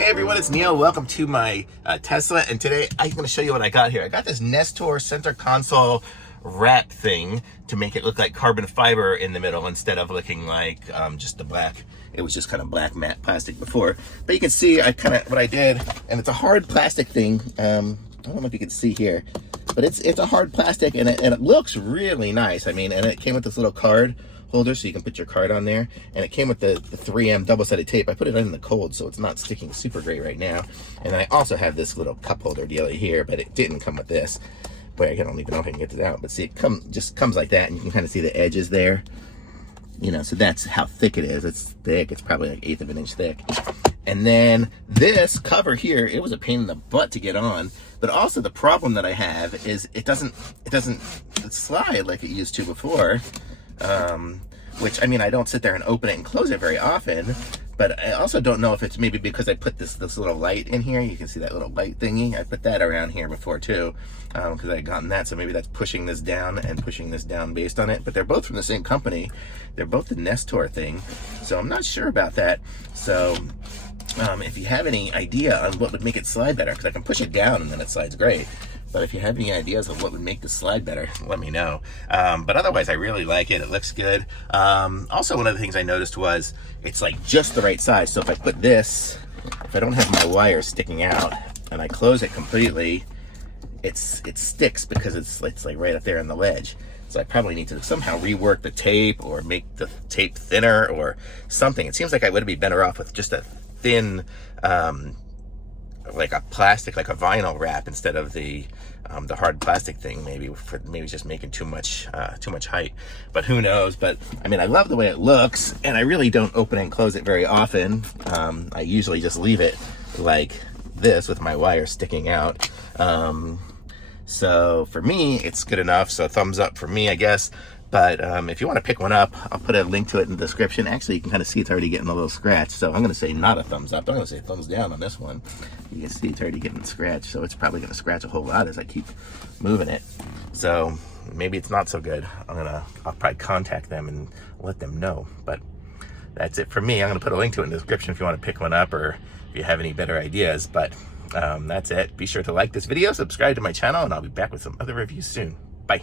Hey everyone, it's Neil. Welcome to my Tesla, and today I'm going to show you what I got here. I got this Nestour center console wrap thing to make it look like carbon fiber in the middle instead of looking like just the black. It was just kind of black matte plastic before. But you can see what I did, and it's a hard plastic thing. I don't know if you can see here, but it's a hard plastic, and it looks really nice. I mean, and it came with this little card holder so you can put your card on there, and it came with the 3M double-sided tape. I put it in the cold so it's not sticking super great right now. And I also have this little cup holder deal here, but it didn't come with this. Boy, I don't even know if I can get this out, but see, it just comes like that, and you can kind of see the edges there, you know. So that's how thick it is. It's thick. It's probably like 1/8 of an inch thick. And then this cover here, it was a pain in the butt to get on. But also the problem that I have is it doesn't slide like it used to before. Which, I mean, I don't sit there and open it and close it very often, but I also don't know if it's maybe because I put this little light in here. You can see that little light thingy. I put that around here before too, because I had gotten that, so maybe that's pushing this down and pushing this down based on it. But they're both from the same company. They're both the Nestour thing, so I'm not sure about that. So if you have any idea on what would make it slide better, because I can push it down and then it slides great. But if you have any ideas of what would make this slide better, let me know. But otherwise, I really like it. It looks good. Also, one of the things I noticed was it's like just the right size. So if I put this, if I don't have my wire sticking out and I close it completely, it sticks because it's like right up there on the ledge. So I probably need to somehow rework the tape or make the tape thinner or something. It seems like I would be better off with just a thin, like a plastic, like a vinyl wrap instead of the hard plastic thing. Maybe just making too much height, but who knows. But I mean, I love the way it looks, and I really don't open and close it very often. I usually just leave it like this with my wire sticking out. So for me, it's good enough. So thumbs up for me, I guess. But if you want to pick one up, I'll put a link to it in the description. Actually, you can kind of see it's already getting a little scratched. So I'm going to say not a thumbs up. I'm going to say thumbs down on this one. You can see it's already getting scratched. So it's probably going to scratch a whole lot as I keep moving it. So maybe it's not so good. I'll probably contact them and let them know. But that's it for me. I'm going to put a link to it in the description if you want to pick one up or if you have any better ideas. But that's it. Be sure to like this video, subscribe to my channel, and I'll be back with some other reviews soon. Bye.